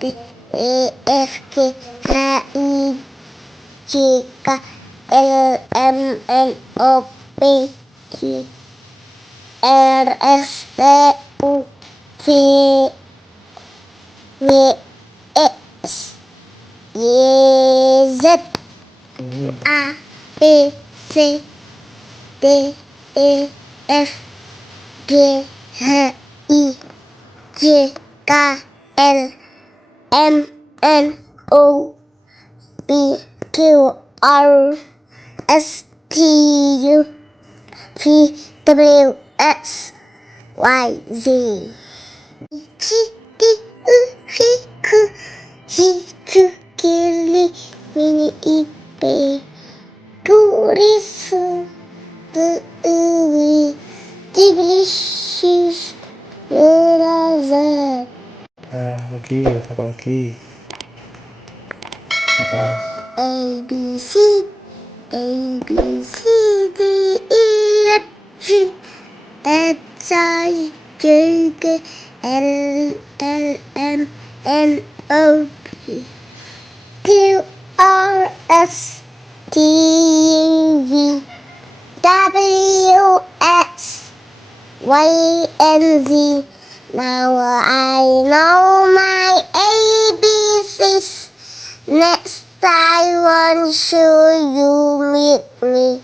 D E F G H I J K L M N O P Q R S T U V W X Y Z A B C D E F G H I J K L M N O P Q R S T U V W X Y Z G D U V Q J Q K L M N P tulis Inggris belajar. Lagi apa lagi? A B C D E F G H I J K L M N O P Q R S T U V W X Y and Z. Now I know my ABCs. Next I want you meet me.